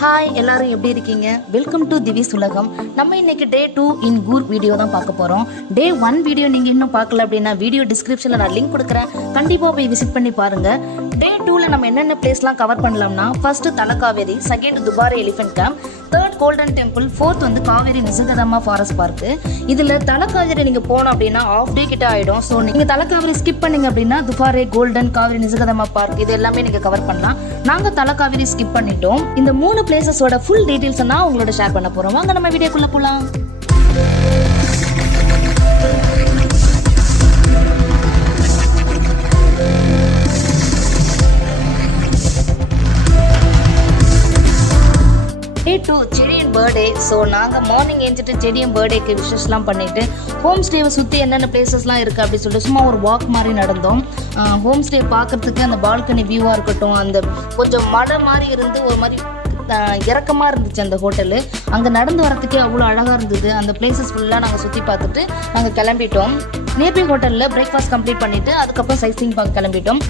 Hi எல்லாரும் எப்படி இருக்கீங்க? வெல்கம் டு திவிஸ் உலகம். நம்ம இன்னைக்கு டே 2 இன் கூர்க் வீடியோ தான் பார்க்க போகிறோம். டே 1 வீடியோ நீங்கள் இன்னும் பார்க்கல அப்படின்னா வீடியோ டிஸ்கிரிப்ஷனில் நான் லிங்க் கொடுக்குறேன், கண்டிப்பாக போய் விசிட் பண்ணி பாருங்கள். டே 2ல் நம்ம என்னென்ன பிளேஸ்லாம் கவர் பண்ணலாம்னா, first Talakaveri, second Dubare elephant camp, third golden temple, fourth வந்து காவேரி நிசர்கதம்மா ஃபாரஸ்ட் பார்க்கு. இதில் தலக்காவேரி நீங்கள் போனோம் அப்படின்னா ஆஃப் டே கிட்ட ஆகிடும். ஸோ நீங்கள் தலக்காவேரி ஸ்கிப் பண்ணீங்க அப்படின்னா துபாரே, கோல்டன், காவேரி நிசர்கதம்மா பார்க் இது எல்லாமே நீங்கள் கவர் பண்ணலாம். நாங்கள் தலக்காவேரி ஸ்கிப் பண்ணிட்டோம். இந்த 3 பிளேசஸோட ஃபுல் டீடைல்ஸ் நான் உங்களோட ஷேர் பண்ண போகிறோம். வாங்க நம்ம வீடியோக்குள்ளே போகலாம். டே 2 செடியன் பர்த்டே. ஸோ நாங்கள் மார்னிங் எழுந்துட்டு செடியன் பர்த்டேக்கு விஷஸ்லாம் பண்ணிவிட்டு ஹோம் ஸ்டேவை சுற்றி என்னென்ன பிளேசஸ்லாம் இருக்குது அப்படின்னு சொல்லிட்டு சும்மா ஒரு வாக் மாதிரி நடந்தோம். ஹோம் ஸ்டே பார்க்குறதுக்கு அந்த பால்கனி வியூவாக இருக்கட்டும், அந்த கொஞ்சம் மழை மாதிரி இருந்து ஒரு மாதிரி இறக்கமாக இருந்துச்சு அந்த ஹோட்டலு. அங்கே நடந்து வரத்துக்கே அவ்வளோ அழகாக இருந்தது. அந்த பிளேசஸ் ஃபுல்லாக நாங்கள் சுற்றி பார்த்துட்டு நாங்கள் கிளம்பிட்டோம். நியர்பை ஹோட்டலில் பிரேக்ஃபாஸ்ட் கம்ப்ளீட் பண்ணிவிட்டு அதுக்கப்புறம் சைட் பார்க்க கிளம்பிட்டோம்.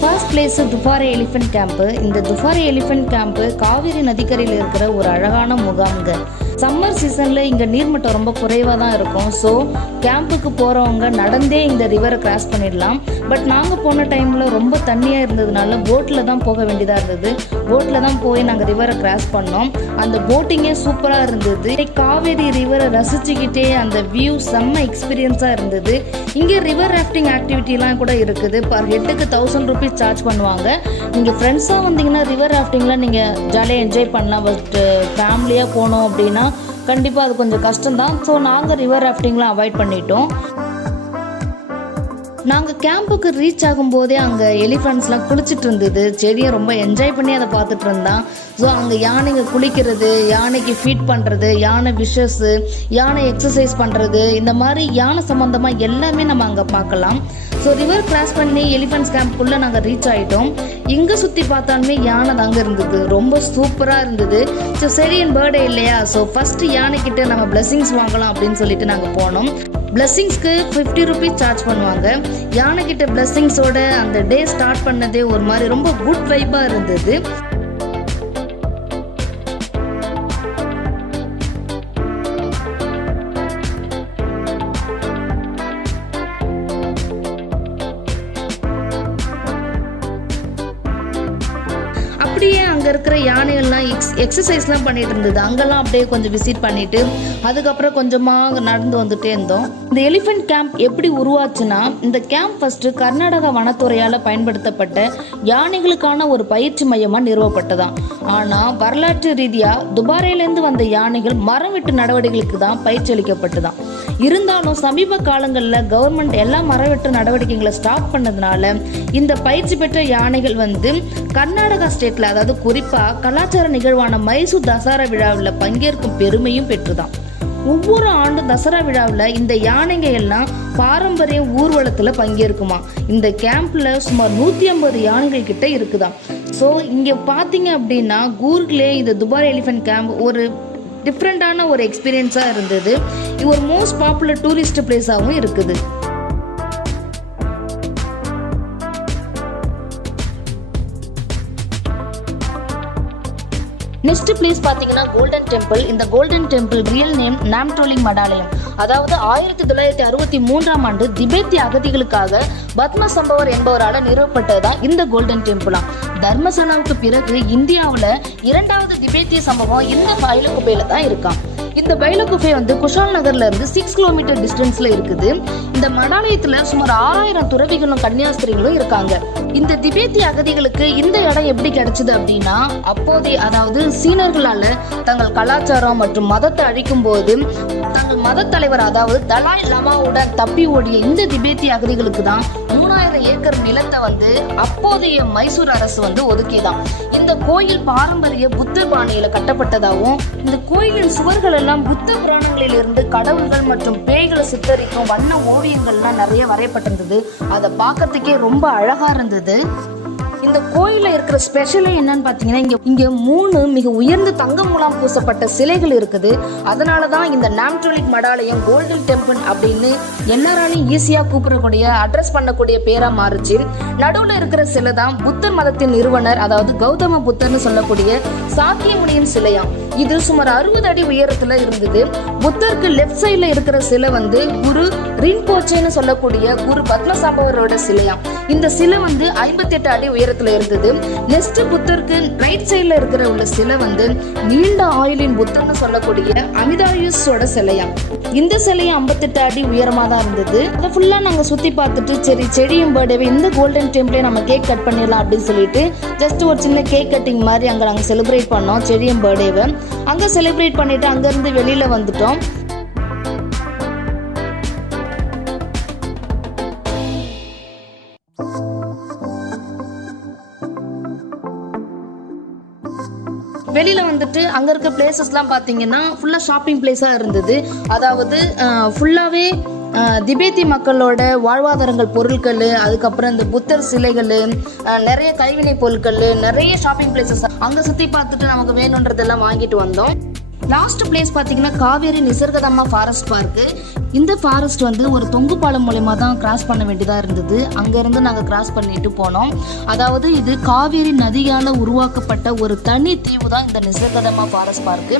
First place Dubare elephant camp. இந்த துபாரே எலிஃபென்ட் கேம்ப்பு காவேரி நதிக்கரையில் இருக்கிற ஒரு அழகான முகாம்ங்க. சம்மர் சீசனில் இங்கே நீர்மட்டம் ரொம்ப குறைவாக தான் இருக்கும். ஸோ கேம்புக்கு போகிறவங்க நடந்தே இந்த ரிவரை கிராஸ் பண்ணிடலாம். பட் நாங்கள் போன டைமில் ரொம்ப தண்ணியாக இருந்ததுனால போட்டில் தான் போக வேண்டியதாக இருந்தது. போட்டில் தான் போய் நாங்கள் ரிவரை கிராஸ் பண்ணோம். அந்த போட்டிங்கே சூப்பராக இருந்தது. காவேரி ரிவரை ரசிச்சுக்கிட்டே அந்த வியூ செம்ம எக்ஸ்பீரியன்ஸாக இருந்தது. இங்கே ரிவர் ராஃப்டிங் ஆக்டிவிட்டிலாம் கூட இருக்குது. பர் ஹெட்டுக்கு 1000 ருபீஸ் சார்ஜ் பண்ணுவாங்க. நீங்கள் ஃப்ரெண்ட்ஸாக வந்தீங்கன்னா ரிவர் ராஃப்டிங்லாம் நீங்கள் ஜாலியாக என்ஜாய் பண்ணலாம். பட் ஃபேமிலியாக போனோம் அப்படின்னா கண்டிப்பாக அது கொஞ்சம் கஷ்டம்தான். ஸோ நாங்கள் ரிவர் ராஃப்டிங்லாம் அவாய்ட் பண்ணிட்டோம். நாங்கள் கேம்புக்கு ரீச் ஆகும்போதே அங்கே எலிஃபெண்ட்ஸ்லாம் குளிச்சுட்டு இருந்தது. செடியை ரொம்ப என்ஜாய் பண்ணி அதை பார்த்துட்டு இருந்தான். ஸோ அங்கே யானைங்க குளிக்கிறது, யானைக்கு ஃபீட் பண்ணுறது, யானை விஷஸ்ஸு, யானை எக்ஸசைஸ் பண்ணுறது, இந்த மாதிரி யானை சம்மந்தமாக எல்லாமே நம்ம அங்கே பார்க்கலாம். ஸோ ரிவர் கிராஸ் பண்ணி எலிஃபெண்ட்ஸ் கேம்ப்புக்குள்ளே நாங்கள் ரீச் ஆகிட்டோம். இங்கே சுற்றி பார்த்தாலுமே யானை தாங்க இருந்தது. ரொம்ப சூப்பராக இருந்தது. ஸோ சரி, என் பர்த்டே இல்லையா, ஸோ ஃபஸ்ட்டு யானைக்கிட்ட நம்ம பிளெஸிங்ஸ் வாங்கலாம் அப்படின்னு சொல்லிட்டு நாங்கள் போனோம். பிளெஸிங்ஸ்க்கு 50 ருபீஸ் சார்ஜ் பண்ணுவாங்க. யானைக்கிட்ட பிளெஸிங்ஸோட அந்த டே ஸ்டார்ட் பண்ணதே ஒரு மாதிரி ரொம்ப குட் வைப்பாக இருந்தது. அப்படியே அங்கே இருக்கிற யானைகள்லாம் எக்ஸசைஸ்லாம் பண்ணிட்டு இருந்தது. அங்கெல்லாம் அப்படியே கொஞ்சம் விசிட் பண்ணிட்டு அதுக்கப்புறம் கொஞ்சமாக நடந்து வந்துட்டே இருந்தோம். இந்த எலிஃபென்ட் கேம்ப் எப்படி உருவாச்சுன்னா, இந்த கேம்ப் ஃபர்ஸ்ட் கர்நாடகா வனத்துறையால் பயன்படுத்தப்பட்ட யானைகளுக்கான ஒரு பயிற்சி மையமாக நிறுவப்பட்டதான். ஆனால் வரலாற்று ரீதியாக துபாரேலேருந்து வந்த யானைகள் மரம் வெட்டு நடவடிக்கைகளுக்கு தான் பயிற்சி அளிக்கப்பட்டுதான். இருந்தாலும் சமீப காலங்களில் கவர்மெண்ட் எல்லா மரவெட்டு நடவடிக்கைகளை ஸ்டாப் பண்ணதுனால இந்த பயிற்சி பெற்ற யானைகள் வந்து கர்நாடகா ஸ்டேட்ல, அதாவது குறிப்பா கலாச்சார நிகழ்வான மைசூர் தசரா விழாவில் பங்கேற்கும் பெருமையும் பெற்றுதான். ஒவ்வொரு ஆண்டும் தசரா விழாவில் இந்த யானைங்க எல்லாம் பாரம்பரிய ஊர்வலத்தில் பங்கேற்குமா. இந்த கேம்ப்ல சுமார் 150 யானைகள் கிட்ட இருக்குதாம். ஸோ இங்கே பார்த்தீங்க அப்படின்னா கூர்க்லே இந்த துபாரே எலிஃபென்ட் கேம்ப் ஒரு டிஃப்ரெண்டான ஒரு எக்ஸ்பீரியன்ஸாக இருந்தது. இது ஒரு மோஸ்ட் பாப்புலர் டூரிஸ்ட் பிளேஸாகவும் இருக்குது. நெக்ஸ்ட் பிளேஸ் பார்த்தீங்கன்னா கோல்டன் டெம்பிள். இந்த கோல்டன் டெம்பிள் ரியல் நேம் நாம்டோலிங் மடாலயம். அதாவது 1963ஆம் ஆண்டு திபெத்திய அகதிகளுக்காக பத்ம சம்பவர் என்பவரால் நிறுவப்பட்டதுதான் இந்த கோல்டன் டெம்பிளாம். தர்மசலாவுக்கு பிறகு இந்தியாவில் 2வது திபெத்திய சம்பவம் இந்த பைலகுஃபேல தான் இருக்கான். இந்த பைலகுஃபே வந்து குஷால் நகர்ல இருந்து 6 கிலோமீட்டர் டிஸ்டன்ஸ்ல இருக்குது. இந்த மடாலயத்துல சுமார் 6000 துறவிகளும் கன்னியாஸ்திரிகளும் இருக்காங்க. இந்த திபெத்திய அகதிகளுக்கு இந்த இடம் எப்படி கிடைச்சது அப்படின்னா, அப்போதைய அதாவது சீனர்களால தங்கள் கலாச்சாரம் மற்றும் மதத்தை அழிக்கும் போது தங்கள் மத தலைவர் அதாவது தலாய் லமாவுடன் தப்பி ஓடிய இந்த திபெத்திய அகதிகளுக்கு தான் 3000 ஏக்கர் நிலத்தை வந்து அப்போதைய மைசூர் அரசு வந்து ஒதுக்கிதான். இந்த கோயில் பாரம்பரிய புத்த பாணியில கட்டப்பட்டதாகவும், இந்த கோயிலின் சுவர்கள் எல்லாம் புத்த புராணங்களில் இருந்து கடவுள்கள் மற்றும் பேய்களை சித்தரிக்கும் வண்ண ஓவியங்கள்லாம் நிறைய வரையப்பட்டிருந்தது. அதை பார்க்கறதுக்கே ரொம்ப அழகா இருந்தது. இந்த கோயிலில் இருக்கிற ஸ்பெஷலே என்னன்னு பார்த்தீங்கன்னா இங்க 3 மிக உயர்ந்த தங்க மூலம் பூசப்பட்ட சிலைகள் இருக்குது. அதனால தான் இந்த நாம்டோலிக் மடாலயம் கோல்டன் டெம்பிள் அப்படின்னு எல்லாராலையும் ஈஸியாக கூப்பிடக்கூடிய அட்ரஸ் பண்ணக்கூடிய பேரா மாறுச்சு. நடுவில் இருக்கிற சிலை தான் புத்தர் மதத்தின் நிறுவனர், அதாவது கௌதம புத்தர்னு சொல்லக்கூடிய சாக்கியமுனியின் சிலையாம். இது சுமார் 60 அடி உயரத்துல இருந்தது. புத்தருக்கு லெஃப்ட் சைட்ல இருக்கிற சிலை வந்து குரு ரின்போச்சேன்னு சொல்லக்கூடிய குரு பத்மசாம்பவரோட சிலையாம். இந்த சிலை வந்து 58 அடி உயரத்துல இருந்தது. நெக்ஸ்ட் புத்தருக்கு ரைட் சைட்ல இருக்கிற உள்ள சிலை வந்து நீண்ட ஆயுளின் புத்தர்னு சொல்லக்கூடிய அமிதாயுஸோட சிலையாம். இந்த சிலையும் 58 அடி உயரமா தான் இருந்தது. அதை ஃபுல்லா நாங்க சுத்தி பார்த்துட்டு சரி செடியும் பர்த்டேவை இந்த கோல்டன் டெம்பிளே நம்ம கேக் கட் பண்ணிடலாம் அப்படின்னு சொல்லிட்டு ஜஸ்ட் ஒரு சின்ன கேக் கட்டிங் மாதிரி அங்க நாங்க செலிப்ரேட் பண்ணோம். செடியும் பர்த்டேவை அங்க செலிப்ரேட் பண்ணிட்டு அங்க இருந்து வெளியில வந்துட்டோம். வெளியில வந்துட்டு அங்க இருக்க பிளேசஸ்லாம் பாத்தீங்கன்னா ஃபுல்லா ஷாப்பிங் பிளேஸா இருந்தது. அதாவது ஃபுல்லாவே திபேத்தி மக்களோட வாழ்வாதாரங்கள் பொருட்கள், அதுக்கப்புறம் இந்த புத்தர் சிலைகள், நிறைய கைவினை பொருட்கள், நிறைய ஷாப்பிங் பிளேசஸ் அங்க சுத்தி பார்த்துட்டு நமக்கு வேணுன்றதெல்லாம் வாங்கிட்டு வந்தோம். லாஸ்ட் பிளேஸ் பார்த்தீங்கன்னா காவேரி நிசர்கதம்மா ஃபாரஸ்ட் பார்க்கு. இந்த ஃபாரஸ்ட் வந்து ஒரு தொங்கு பாலம் மூலயமா தான் கிராஸ் பண்ண வேண்டியதாக இருந்தது. அங்கேருந்து நாங்கள் கிராஸ் பண்ணிட்டு போனோம். அதாவது இது காவேரி நதியால் உருவாக்கப்பட்ட ஒரு தனி தீவு தான் இந்த நிசர்கதம்மா ஃபாரஸ்ட் பார்க்கு.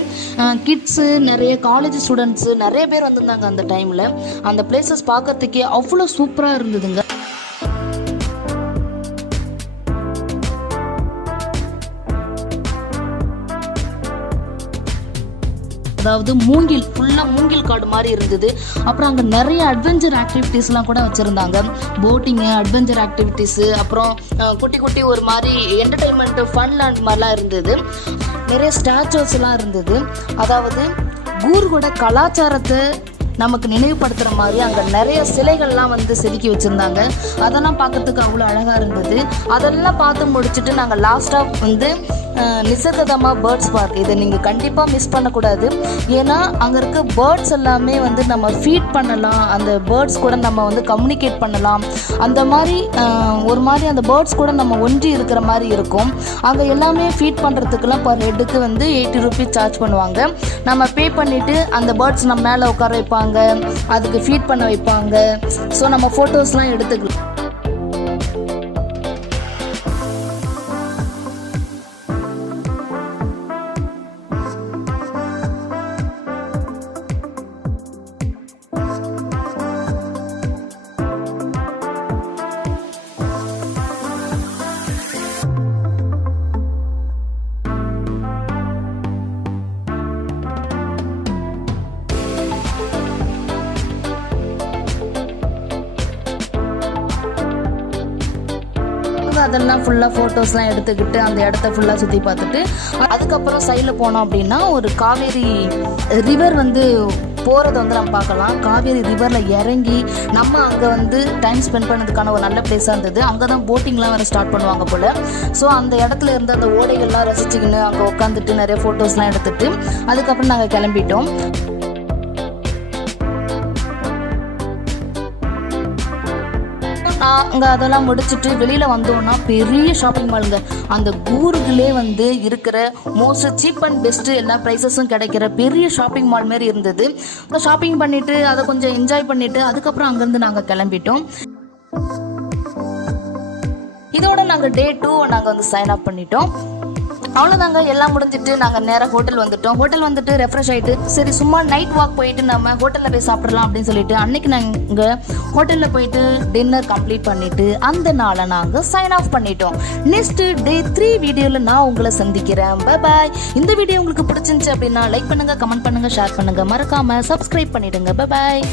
கிட்ஸு, நிறைய காலேஜ் ஸ்டூடெண்ட்ஸு நிறைய பேர் வந்திருந்தாங்க அந்த டைமில். அந்த பிளேசஸ் பார்க்கறதுக்கே அவ்வளோ சூப்பராக இருந்ததுங்க. அதாவது மூங்கில் காடு மாதிரி இருந்தது. அப்புறம் அங்கே நிறைய அட்வென்ச்சர் ஆக்டிவிட்டீஸ்லாம் கூட வச்சுருந்தாங்க. போட்டிங்கு, அட்வென்ச்சர் ஆக்டிவிட்டீஸு, அப்புறம் குட்டி ஒரு மாதிரி என்டர்டெயின்மெண்ட் ஃபன் லேண்ட் மாதிரிலாம் இருந்தது. நிறைய ஸ்டாச்சுஸ்லாம் இருந்தது. அதாவது கூர்கோட கலாச்சாரத்தை நமக்கு நினைவுபடுத்துகிற மாதிரி அங்கே நிறைய சிலைகள்லாம் வந்து செதுக்கி வச்சுருந்தாங்க. அதெல்லாம் பார்க்கறதுக்கு அவ்வளோ அழகாக இருந்தது. அதெல்லாம் பார்த்து முடிச்சுட்டு நாங்கள் லாஸ்ட்டாக வந்து நிசர்கதம்மா பேர்ட்ஸ் பார்க், இதை நீங்கள் கண்டிப்பாக மிஸ் பண்ணக்கூடாது. ஏன்னா அங்கே இருக்க பேர்ட்ஸ் எல்லாமே வந்து நம்ம ஃபீட் பண்ணலாம், அந்த பேர்ட்ஸ் கூட நம்ம வந்து கம்யூனிகேட் பண்ணலாம். அந்த மாதிரி ஒரு மாதிரி அந்த பேர்ட்ஸ் கூட நம்ம ஒன்றி இருக்கிற மாதிரி இருக்கும். அங்கே எல்லாமே ஃபீட் பண்ணுறதுக்கெல்லாம் பர் ஹெட்டுக்கு வந்து 80 rupees சார்ஜ் பண்ணுவாங்க. நம்ம பே பண்ணிவிட்டு அந்த பேர்ட்ஸ் நம்ம மேலே உட்கார வைப்பாங்க, அதுக்கு ஃபீட் பண்ண வைப்பாங்க. ஸோ நம்ம ஃபோட்டோஸ்லாம் எடுத்துக்கலாம். அதெல்லாம் ஃபுல்லாக ஃபோட்டோஸ்லாம் எடுத்துக்கிட்டு அந்த இடத்த ஃபுல்லாக சுற்றி பார்த்துட்டு அதுக்கப்புறம் சைடில் போனோம் அப்படின்னா ஒரு காவேரி ரிவர் வந்து போகிறத வந்து நம்ம பார்க்கலாம். காவேரி ரிவரில் இறங்கி நம்ம அங்கே வந்து டைம் ஸ்பெண்ட் பண்ணதுக்கான ஒரு நல்ல பிளேஸாக இருந்தது. அங்கே தான் போட்டிங்லாம் வேறு ஸ்டார்ட் பண்ணுவாங்க போல். ஸோ அந்த இடத்துல இருந்து அந்த ஓடைகள்லாம் ரசிச்சுக்கின்னு அங்கே உட்காந்துட்டு நிறைய ஃபோட்டோஸ்லாம் எடுத்துகிட்டு அதுக்கப்புறம் நாங்கள் கிளம்பிட்டோம். அங்கே அதெல்லாம் முடிச்சுட்டு வெளியில் வந்தோன்னா பெரிய ஷாப்பிங் மாலுங்க. அந்த ஊருக்குள்ளே வந்து இருக்கிற மோஸ்ட் சீப் அண்ட் பெஸ்ட்டு எல்லா ப்ரைஸஸும் கிடைக்கிற பெரிய ஷாப்பிங் மால் மாரி இருந்தது. ஷாப்பிங் பண்ணிவிட்டு அதை கொஞ்சம் என்ஜாய் பண்ணிவிட்டு அதுக்கப்புறம் அங்கேருந்து நாங்கள் கிளம்பிட்டோம். இதோட நாங்கள் டே 2 நாங்கள் வந்து சைன் அப் பண்ணிட்டோம். அவ்வளோதாங்க, எல்லாம் முடிஞ்சிட்டு நாங்கள் நேராக ஹோட்டல் வந்துட்டோம். ஹோட்டல் வந்துட்டு ரெஃப்ரெஷ் ஆகிட்டு சரி சும்மா நைட் வாக் போயிட்டு நம்ம ஹோட்டலில் போய் சாப்பிட்றலாம் அப்படின்னு சொல்லிட்டு அன்னைக்கு நாங்கள் ஹோட்டலில் போயிட்டு டின்னர் கம்ப்ளீட் பண்ணிட்டு அந்த நாளை நாங்கள் சைன் ஆஃப் பண்ணிட்டோம். நெக்ஸ்ட் டே 3 வீடியோவில் நான் உங்களை சந்திக்கிறேன். பாய். இந்த வீடியோ உங்களுக்கு பிடிச்சிருந்துச்சு அப்படின்னா லைக் பண்ணுங்கள், கமெண்ட் பண்ணுங்கள், ஷேர் பண்ணுங்கள், மறக்காமல் சப்ஸ்கிரைப் பண்ணிடுங்க. பாய்.